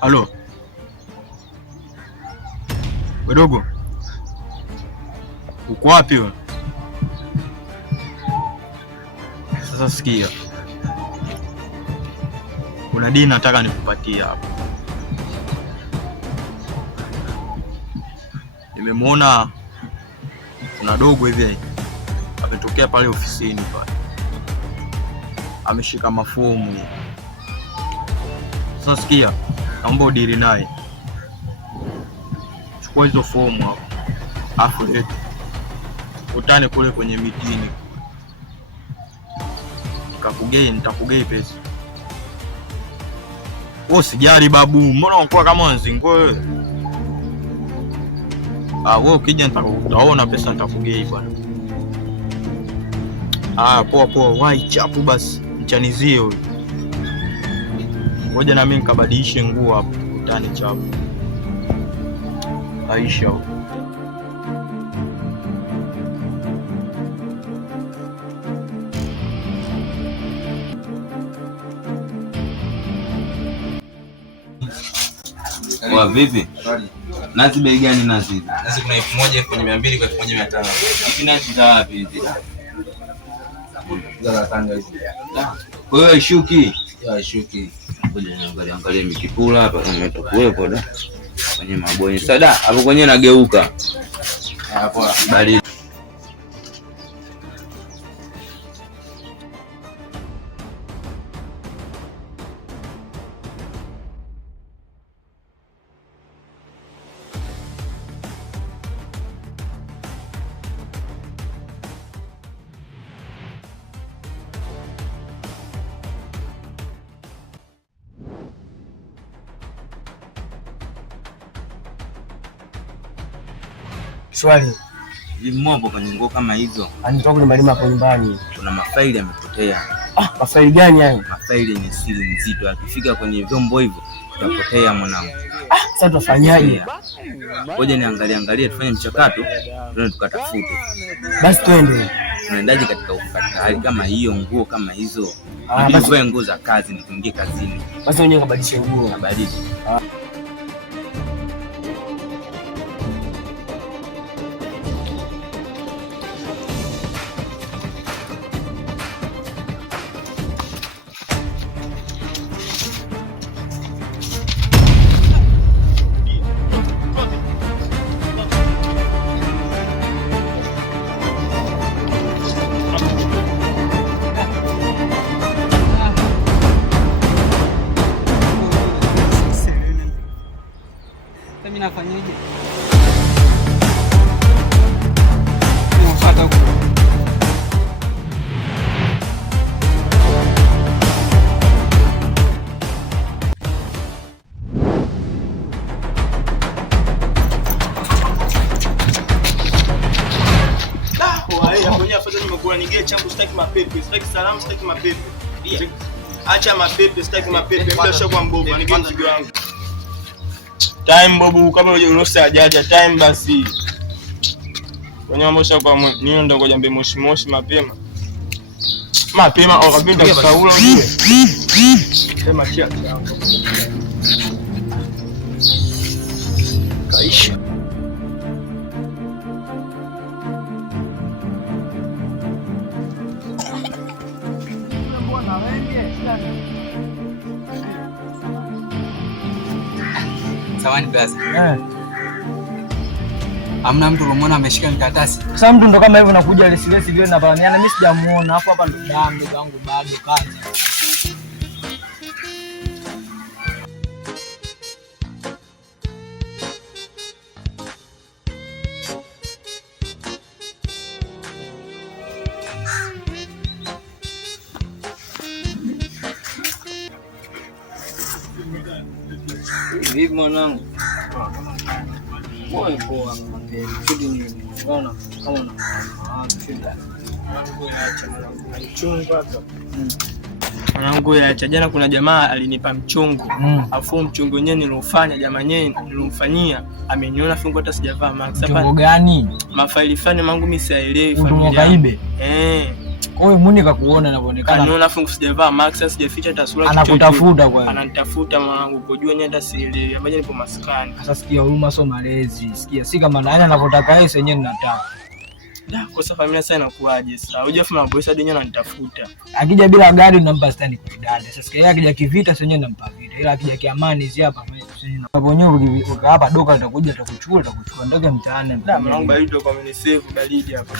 Halo. Wadogo. Uko wapi wewe? Sasa sikia. Kuna dini nataka nikupatie hapa. Nimemwona kuna dogo hivi ametokea pale ofisini pale. Ameshika mafomu. Sasa sikia, naomba udili naye. Chukua hizo fomu hapo. Afu leta. Utane kule kwenye mitini. Nitakugei pesa. Wewe usijali babu, mbona unakuwa kama nzingo wewe? Wewe ukija utaona pesa nitakugei bwana. Poa, wai chapu basi, mchanizie huyo. Ngoja na mimi nikabadilishe nguo hapo, utani chapu. Aisha. Kwa vipi? Nazi bei gani nazi? Nazi kuna 1000 kwenye 200 kwa 1500. Hivi nazi za wapi hizi? Za Tanga hizi. Kwa hiyo ishuki. Ya ishuki. Ngoja angalia mikipula hapa umetokuepo da. Kwenye mabonye. Sada, hapo kwenye nageuka. Hapo bali. Swali. Vimobo kwenye nguo kama hizo. Anitoka kwenye malima hapo nyumbani. Kuna mafaili yamepotea. Mafaili gani hayo? Mafaili yenye siri nzito. Akifika kwenye vyombo hivyo utapotea mwanangu. Sasa tufanyaje? Ngoja niangalie tufanye mchakato, twende tukatafute. Basi twende. Tunaendaje katika hali kama hiyo, nguo kama hizo? Basi nguo za kazi ni kuingia kazini. Basi wenyewe kabadilishe nguo. Kabadilishe. Mimi nafanyaje? Acha mapepe, sitaki mapepe. Muda ushakuwa mbovu, anige mzigo wangu. Time bobu, kama unaruhusa hajaja time basi. Kwenye mambo ushakuwa niyo ndo ngoja mbe moshi mapema. Mapema au kabinda kusaula ujue. Sema chia. Kaisha. Sawani blaza. Hamna mtu ulimuona ameshika mkaratasi. Sasa mtu ndo kama hivyo nakuja lesilesi vile na baniana mimi sijamuona. Hapo hapa ndo damu zangu bado kaja. Vipi mwanangu? Poa poa mapema. Kidi ni unaona kama na shida. Mwanangu yaacha jana kuna jamaa alinipa mchongo. Afu mchongo wenyewe nilofanya jamaa yenyewe nilomfanyia ameniona fungo hata sijavaa mask. Mchongo gani? Mafaili fani mangu mimi sielewi familia. Ngaibe. Kwa hiyo Muni kakuona inavyoonekana. Anaona fungu sijavaa max, sijaficha taswira kitu. Anakutafuta kwa. Ananitafuta mwanangu, kujua nyenda hata sielewi. Ambaye nipo maskani. Sasa sikia, huruma sio malezi. Sikia, si kama nani anavyotaka yeye senyewe ninataka. Kwa sababu familia sasa inakuaje sasa? Unajua fuma boys hadi nyanya ananitafuta. Akija bila gari nampa stand kwa dada. Sasa sikia, yeye akija kivita senyewe nampa vita. Ila akija kiamani hizi hapa senyewe. Hapo nyewe hapa doka litakuja atakuchukua ndege mtaani. Mwanangu baridi kwa mimi save baridi hapa.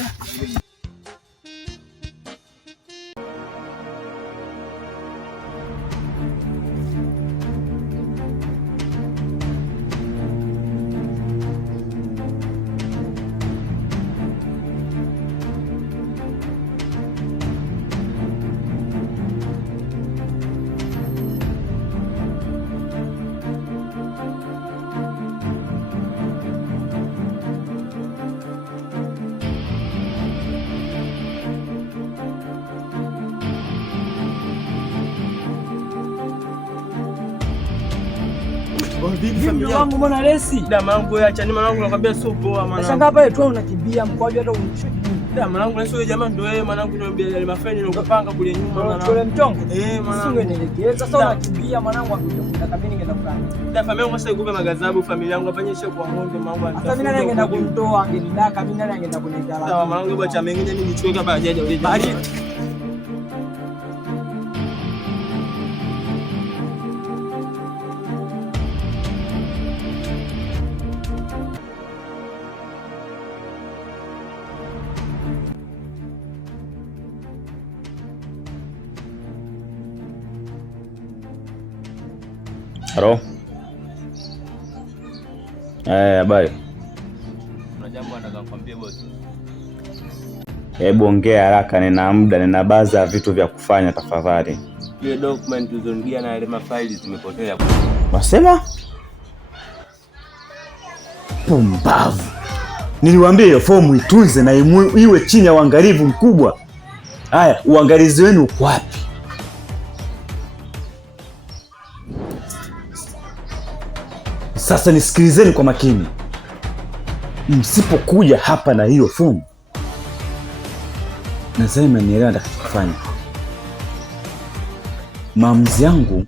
Wangu mbona lesi? Da mangu acha ni mwanangu nakwambia sio poa mwanangu. Sasa pale tu unakimbia mkwaju hata unishaki. Da mwanangu sio jamaa ndio wewe mwanangu niambia ile mafeni nikupanga kule nyuma mwanangu. Kule mchongo? Mwanangu. Sio nielekeza sasa unakimbia mwanangu akuja. Kama mimi ningeenda kukanga. Da familia yangu sasa ikupe magazabu familia yangu afanyishe kwa ng'ombe mambo ya. Hata mimi nani angeenda kumtoa angenidaka mimi nani angeenda kuniita la. Sawa mwanangu bwana mengine mimi nichukue kama hajaja ule. Halo. Habari. Kuna jambo nataka kukwambia boss. Hebu ongea haraka, nina muda, nina baadhi ya vitu vya kufanya tafadhali. Ile document ulizonigia na ile mafaili zimepotea. Wasema? Pumbavu. Niliwaambia hiyo fomu itunze na iwe chini ya uangalizi mkubwa. Haya, uangalizi wenu uko wapi? Sasa nisikilizeni kwa makini. Msipokuja hapa na hiyo fomu, nadhani mnanielewa nitakachofanya. Maamuzi yangu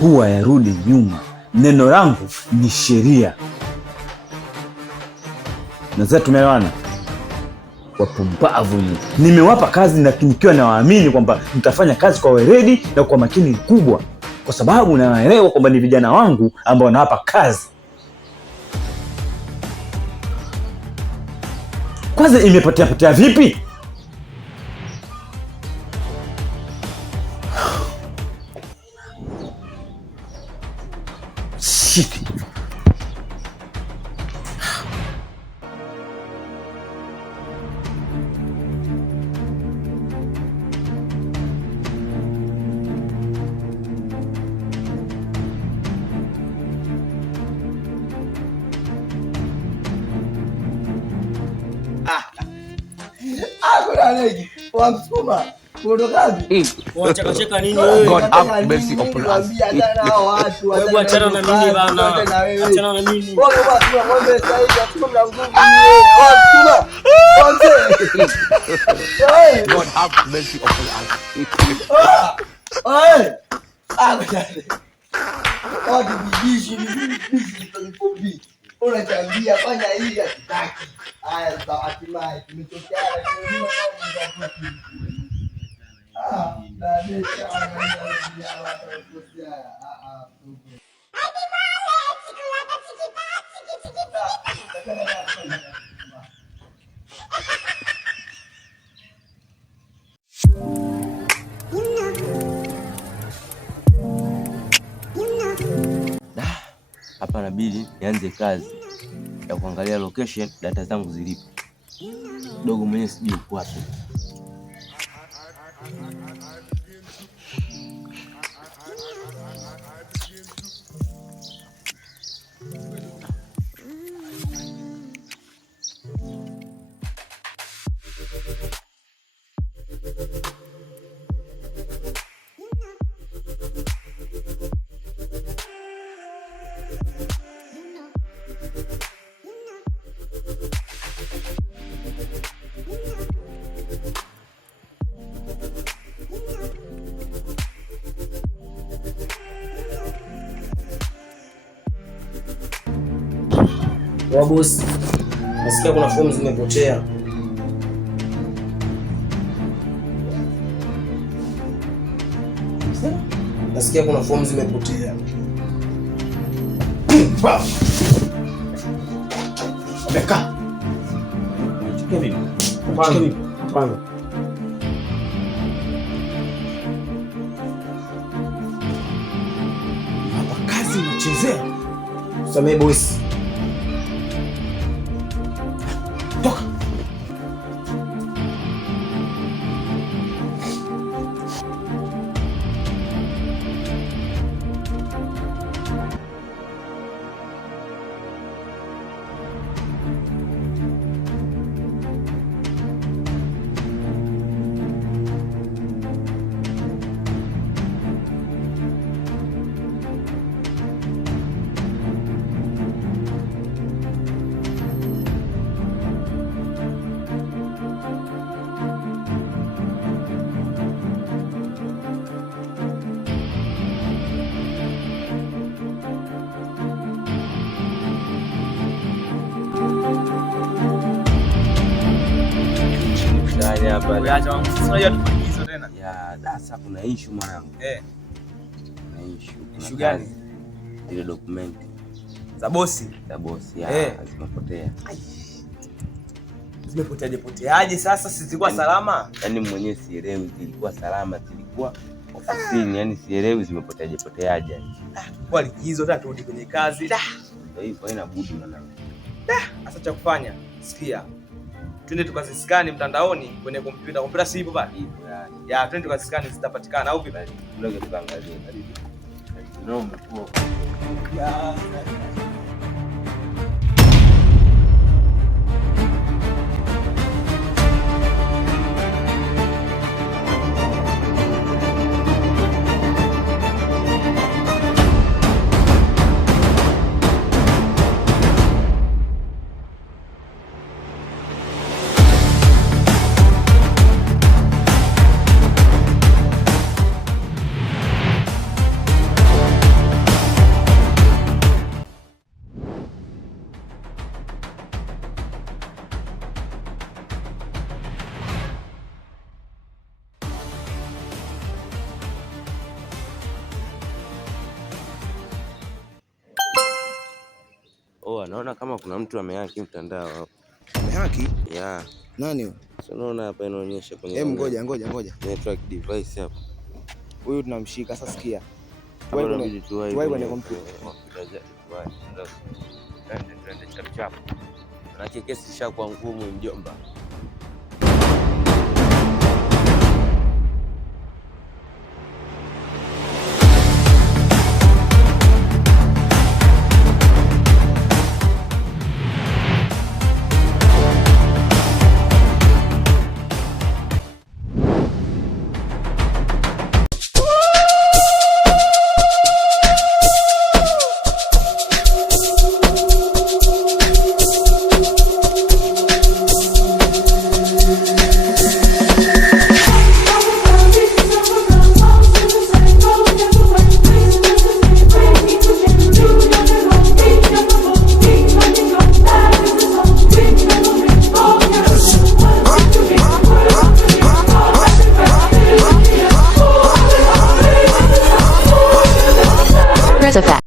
huwa yarudi nyuma. Neno langu ni sheria. Nadhani tumeelewana. Wapumbavu ni. Nimewapa kazi na nikiwa nawaamini kwamba mtafanya kazi kwa weledi na kwa makini mkubwa, kwa sababu naelewa kwamba ni vijana wangu ambao nawapa kazi. Kwanza imepotea vipi? Shit. Kuna legi wamsukuma kutokaje? Unacheka nini wewe? God have mercy upon us. Wewe achana na mimi bana. Achana na mimi. Wewe basi ngombe sasa hivi achukua mlango wewe. Wamsukuma. God have mercy upon us. Bibishi fupi. Unachambia fanya hili hataki. Haya sasa hatimaye tumetokea hapa inabidi nianze kazi ya kuangalia location data zangu zilipo. Dogo mwenyewe sijui uko wapi. Kwa boss, nasikia kuna fomu zimepotea. Nasikia kuna fomu zimepotea. Ameka. Chukua mimi. Panga. Hapa kazi unachezea. Samee boss. Toka. Sasa kuna issue mwanangu. Kuna issue gani? Ile document za bosi zimepotea. Zimepoteaje sasa? Zilikuwa salama? Yaani mwenyewe sielewi zilikuwa salama, zilikuwa ofisini, yaani sielewi zimepoteaje. Kwa likizo tena turudi kwenye kazi. Ndio hivyo haina budi mwanangu. Sasa cha kufanya, sikia. Twende tukaziskani mtandaoni kwenye kompyuta. Kompyuta si ipo pale? Ipo yani. Ya, twende tukaziskani zitapatikana au vipi? Ndio tukaangalia karibu. Ndio umekuwa. Naona kama kuna mtu amehaki mtandao hapo. Amehaki? Yeah. Nani huyo? So naona hapa inaonyesha kwenye ngoja. network device hapa. Huyu tunamshika sasa, sikia. Tuwai kwenye kompyuta. Twende chap. Na kesi ishakuwa ngumu mjomba. Effect.